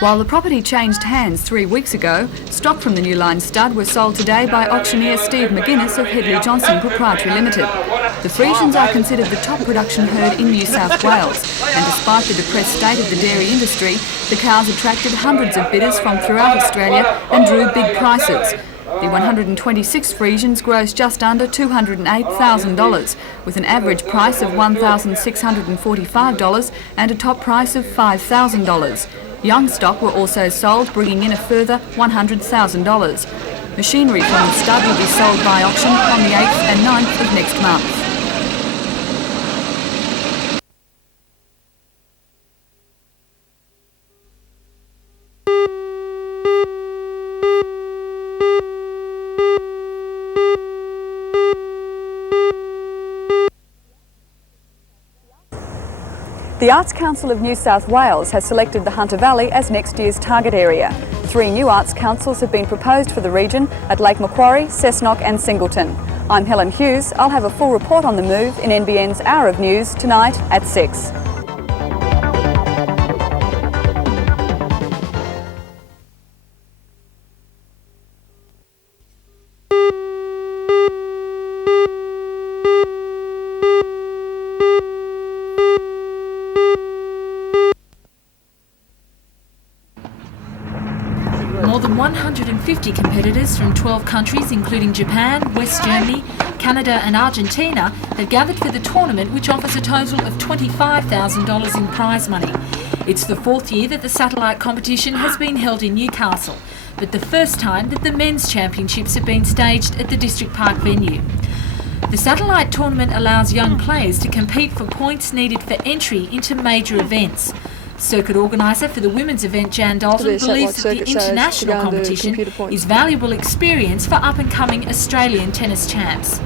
While the property changed hands 3 weeks ago, stock from the new line stud were sold today by auctioneer Steve McGuinness of Headley Johnson Proprietary Limited. The Friesians are considered the top production herd in New South Wales, and despite the depressed state of the dairy industry, the cows attracted hundreds of bidders from throughout Australia and drew big prices. The 126 Friesians grossed just under $208,000, with an average price of $1,645 and a top price of $5,000. Young stock were also sold, bringing in a further $100,000. Machinery from the stud will be sold by auction on the 8th and 9th of next month. The Arts Council of New South Wales has selected the Hunter Valley as next year's target area. 3 new arts councils have been proposed for the region at Lake Macquarie, Cessnock and Singleton. I'm Helen Hughes. I'll have a full report on the move in NBN's Hour of News tonight at 6. More than 150 competitors from 12 countries, including Japan, West Germany, Canada and Argentina, have gathered for the tournament, which offers a total of $25,000 in prize money. It's the 4th year that the satellite competition has been held in Newcastle, but the first time that the men's championships have been staged at the District Park venue. The satellite tournament allows young players to compete for points needed for entry into major events. Circuit organiser for the women's event, Jan Dalton, believes that the international competition is valuable experience for up-and-coming Australian tennis champs.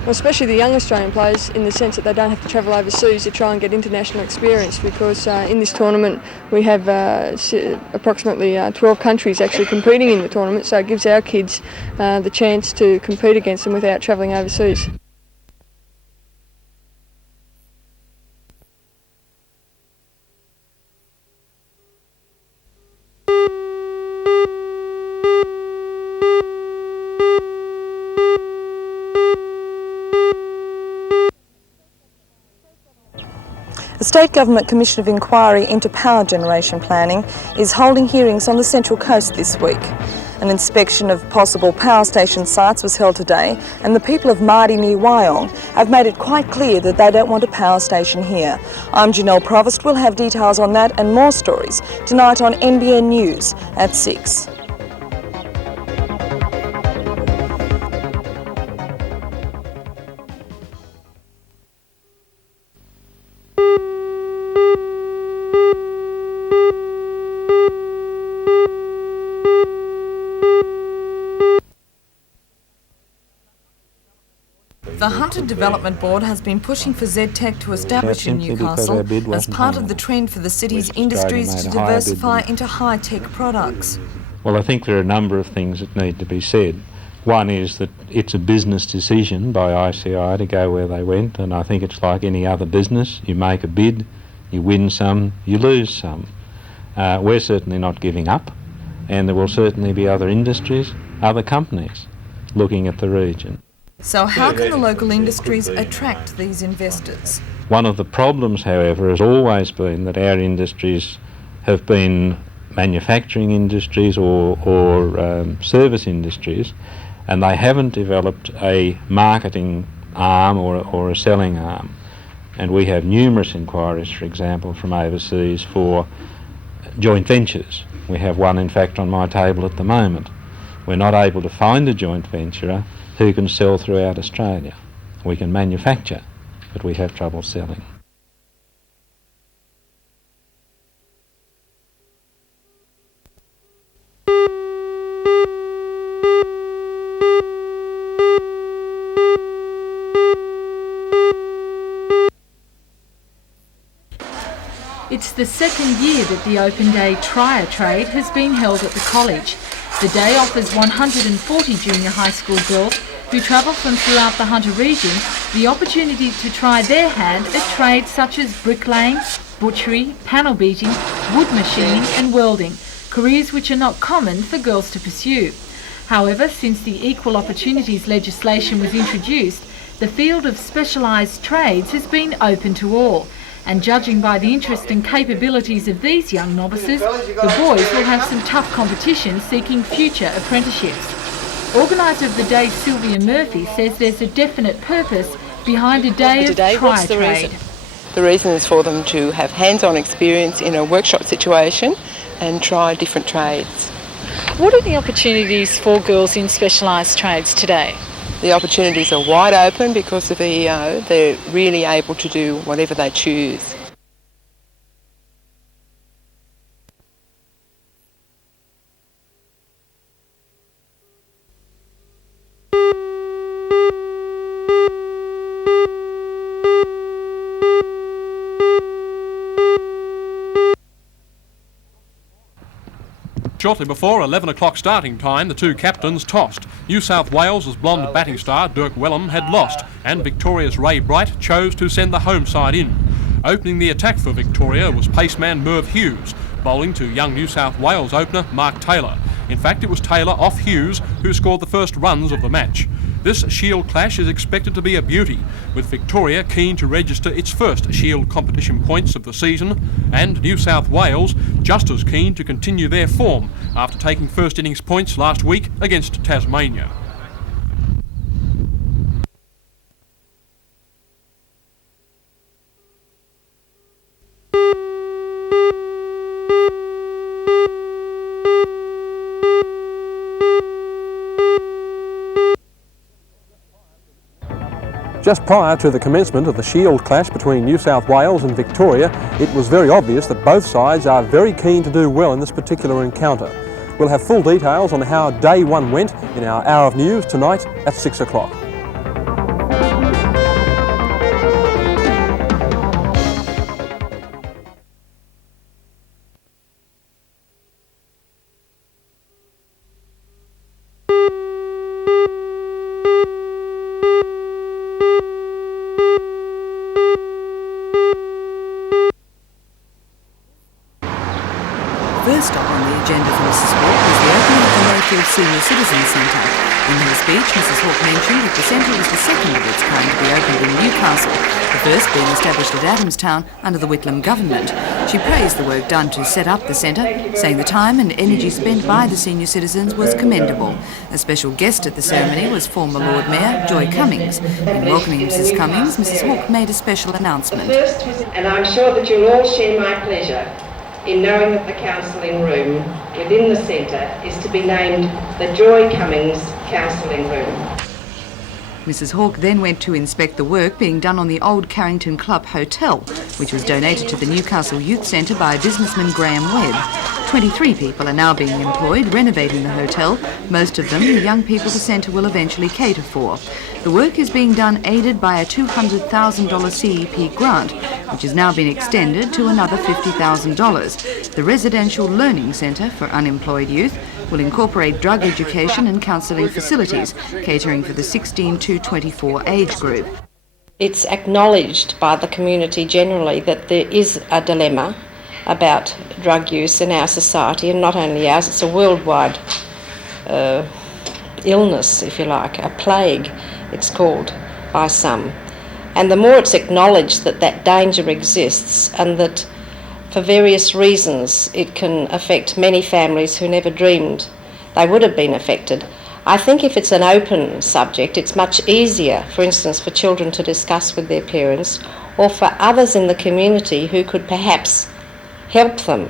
Well, especially the young Australian players, in the sense that they don't have to travel overseas to try and get international experience, because in this tournament we have approximately 12 countries actually competing in the tournament, so it gives our kids the chance to compete against them without travelling overseas. The State Government Commission of Inquiry into Power Generation Planning is holding hearings on the Central Coast this week. An inspection of possible power station sites was held today, and the people of Mardi near Wyong have made it quite clear that they don't want a power station here. I'm Janelle Provost. We'll have details on that and more stories tonight on NBN News at 6. The Hunter Development Board has been pushing for ZTech to establish in Newcastle as part of the trend for the city's industries to diversify into high-tech products. Well, I think there are a number of things that need to be said. One is that it's a business decision by ICI to go where they went, and I think it's like any other business. You make a bid, you win some, you lose some. We're certainly not giving up, and there will certainly be other industries, other companies looking at the region. So how can the local industries attract these investors? One of the problems, however, has always been that our industries have been manufacturing industries or service industries, and they haven't developed a marketing arm or a selling arm. And we have numerous inquiries, for example, from overseas for joint ventures. We have one, in fact, on my table at the moment. We're not able to find a joint venturer who can sell throughout Australia. We can manufacture, but we have trouble selling. It's the second year that the Open Day Try a Trade has been held at the college. The day offers 140 junior high school girls who travel from throughout the Hunter region the opportunity to try their hand at trades such as bricklaying, butchery, panel beating, wood machining and welding. careers which are not common for girls to pursue. However, since the Equal Opportunities legislation was introduced, the field of specialised trades has been open to all, and judging by the interest and capabilities of these young novices, the boys will have some tough competition seeking future apprenticeships. Organiser of the day, Sylvia Murphy, says there's a definite purpose behind a day of try trade. The reason is for them to have hands-on experience in a workshop situation and try different trades. What are the opportunities for girls in specialised trades today? The opportunities are wide open because of EEO. They're really able to do whatever they choose. Shortly before 11 o'clock starting time, the two captains tossed. New South Wales' blonde batting star Dirk Wellham had lost, and Victoria's Ray Bright chose to send the home side in. Opening the attack for Victoria was paceman Merv Hughes, bowling to young New South Wales opener Mark Taylor. In fact, it was Taylor off Hughes who scored the first runs of the match. This Shield clash is expected to be a beauty, with Victoria keen to register its first Shield competition points of the season, and New South Wales just as keen to continue their form after taking first innings points last week against Tasmania. Just prior to the commencement of the Shield clash between New South Wales and Victoria, it was very obvious that both sides are very keen to do well in this particular encounter. We'll have full details on how day one went in our Hour of News tonight at 6 o'clock. First up on the agenda for Mrs Hawke was the opening of the Mayfield Senior Citizens Centre. In her speech, Mrs Hawke mentioned that the centre was the second of its kind to be opened in Newcastle, the first being established at Adamstown under the Whitlam government. She praised the work done to set up the centre, saying the time and energy spent by the senior citizens was commendable. A special guest at the ceremony was former Lord Mayor Joy Cummings. In welcoming Mrs Cummings, Mrs Hawke made a special announcement. And I'm sure that you'll all share my pleasure in knowing that the counselling room within the centre is to be named the Joy Cummings Counselling Room. Mrs Hawke then went to inspect the work being done on the old Carrington Club Hotel, which was donated to the Newcastle Youth Centre by businessman Graham Webb. 23 people are now being employed renovating the hotel, most of them the young people the centre will eventually cater for. The work is being done aided by a $200,000 CEP grant, which has now been extended to another $50,000. The Residential Learning Centre for Unemployed Youth will incorporate drug education and counselling facilities, catering for the 16 to 24 age group. It's acknowledged by the community generally that there is a dilemma about drug use in our society, and not only ours, it's a worldwide illness, if you like, a plague, it's called by some. And the more it's acknowledged that that danger exists and that for various reasons it can affect many families who never dreamed they would have been affected, I think if it's an open subject, it's much easier, for instance, for children to discuss with their parents or for others in the community who could perhaps help them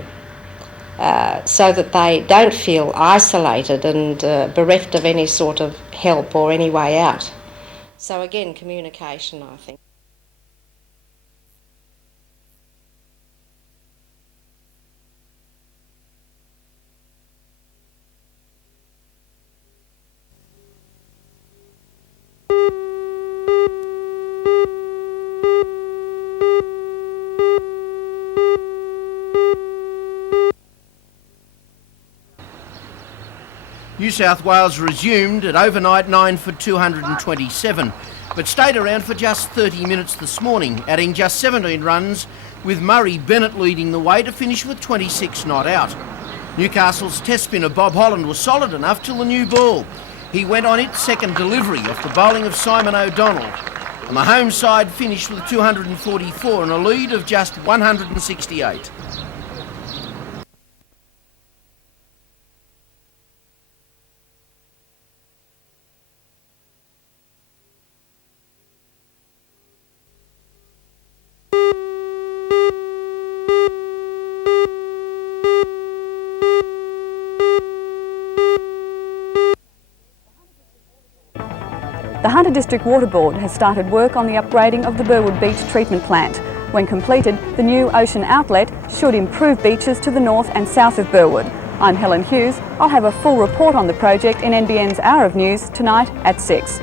so that they don't feel isolated and bereft of any sort of help or any way out. So again, communication, I think. New South Wales resumed at overnight 9 for 227, but stayed around for just 30 minutes this morning, adding just 17 runs, with Murray Bennett leading the way to finish with 26 not out. Newcastle's test spinner Bob Holland was solid enough till the new ball. He went on its second delivery off the bowling of Simon O'Donnell, and the home side finished with 244 and a lead of just 168. The Hunter District Water Board has started work on the upgrading of the Burwood Beach treatment plant. When completed, the new ocean outlet should improve beaches to the north and south of Burwood. I'm Helen Hughes. I'll have a full report on the project in NBN's Hour of News tonight at 6.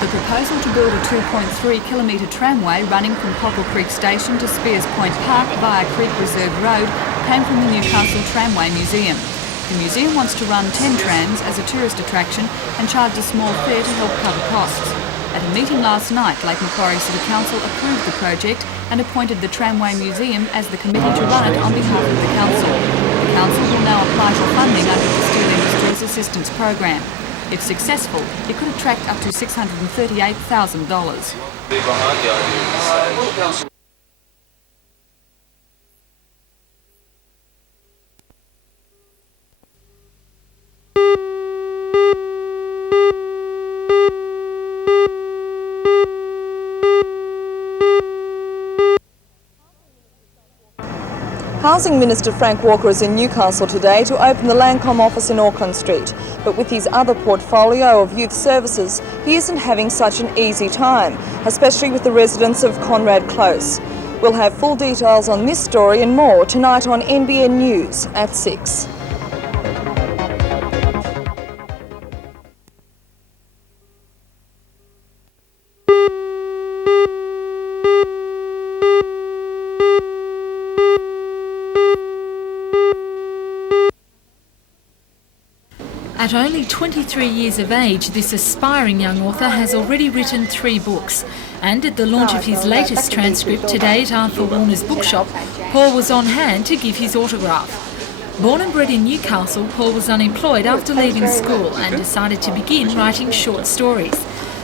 The proposal to build a 2.3-kilometre tramway running from Popple Creek Station to Spears Point Park via Creek Reserve Road came from the Newcastle Tramway Museum. The museum wants to run 10 trams as a tourist attraction and charge a small fare to help cover costs. At a meeting last night, Lake Macquarie City Council approved the project and appointed the Tramway Museum as the committee to run it on behalf of the council. The council will now apply for funding under the Steel Industries Assistance Program. If successful, it could attract up to $638,000. Housing Minister Frank Walker is in Newcastle today to open the Lancome office in Auckland Street. But with his other portfolio of youth services, he isn't having such an easy time, especially with the residents of Conrad Close. We'll have full details on this story and more tonight on NBN News at 6. At only 23 years of age, this aspiring young author has already written 3 books. And at the launch of his latest transcript today at Arthur Warner's bookshop, Paul was on hand to give his autograph. Born and bred in Newcastle, Paul was unemployed after leaving school and decided to begin writing short stories.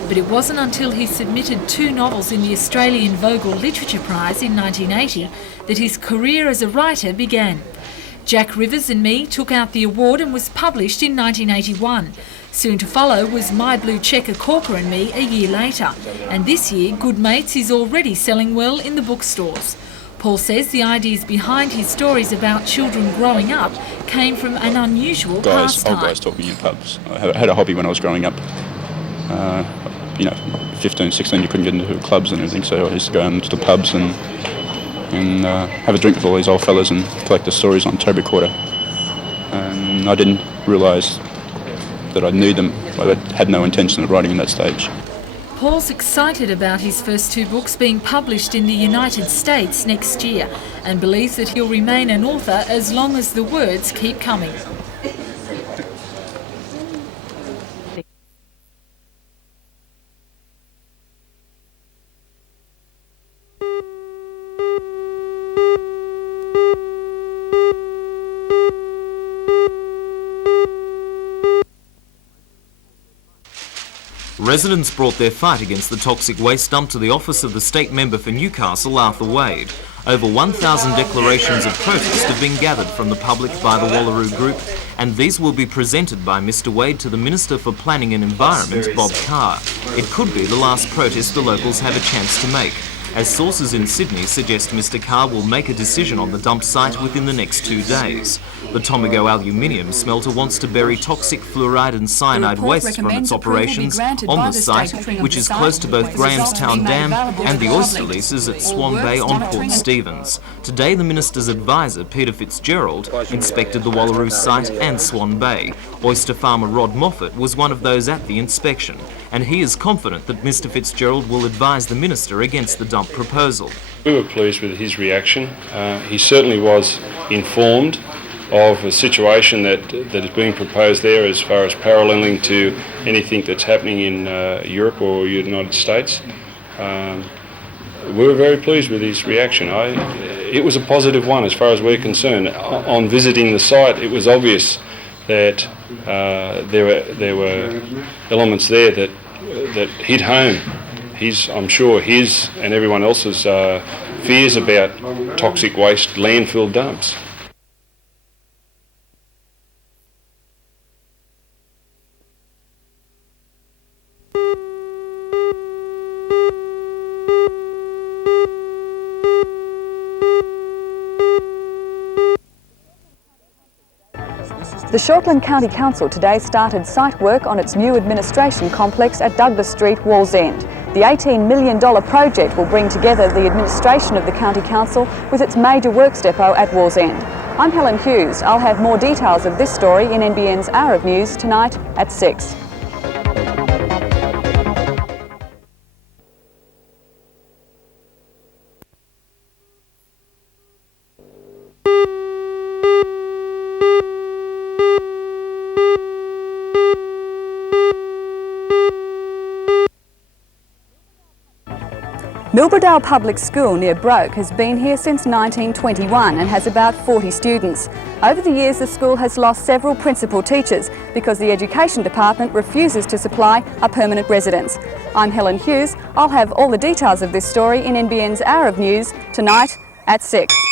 But it wasn't until he submitted 2 novels in the Australian Vogel Literature Prize in 1980 that his career as a writer began. Jack Rivers and Me took out the award and was published in 1981. Soon to follow was My Blue Checker Corker and Me a year later. And this year, Good Mates is already selling well in the bookstores. Paul says the ideas behind his stories about children growing up came from an unusual pastime. Old guys talking in pubs. I had a hobby when I was growing up. 15, 16, you couldn't get into clubs and everything, so I used to go into the pubs and have a drink with all these old fellas and collect the stories on Toby Quarter. And I didn't realise that I knew them. I had no intention of writing in that stage. Paul's excited about his first 2 books being published in the United States next year and believes that he'll remain an author as long as the words keep coming. Residents brought their fight against the toxic waste dump to the office of the state member for Newcastle, Arthur Wade. Over 1,000 declarations of protest have been gathered from the public by the Wallaroo Group, and these will be presented by Mr Wade to the Minister for Planning and Environment, Bob Carr. It could be the last protest the locals have a chance to make, as sources in Sydney suggest Mr Carr will make a decision on the dump site within the next 2 days. The Tomago aluminium smelter wants to bury toxic fluoride and cyanide waste from its operations on the site, which is close to both Grahamstown Dam and the oyster leases at Swan Bay on Port Stephens. Today, the Minister's advisor, Peter Fitzgerald, inspected the Wallaroo site and Swan Bay. Oyster farmer Rod Moffat was one of those at the inspection. and he is confident that Mr Fitzgerald will advise the Minister against the dump proposal. We were pleased with his reaction. He certainly was informed of a situation that is being proposed there as far as paralleling to anything that's happening in Europe or United States. We were very pleased with his reaction. It was a positive one as far as we're concerned. On visiting the site, it was obvious that there were elements there that hit home I'm sure his and everyone else's fears about toxic waste landfill dumps. The Shortland County Council today started site work on its new administration complex at Douglas Street, Wallsend. The $18 million project will bring together the administration of the County Council with its major works depot at Wallsend. I'm Helen Hughes. I'll have more details of this story in NBN's Hour of News tonight at 6. Milbradale Public School near Broke has been here since 1921 and has about 40 students. Over the years, the school has lost several principal teachers because the Education Department refuses to supply a permanent residence. I'm Helen Hughes. I'll have all the details of this story in NBN's Hour of News tonight at 6.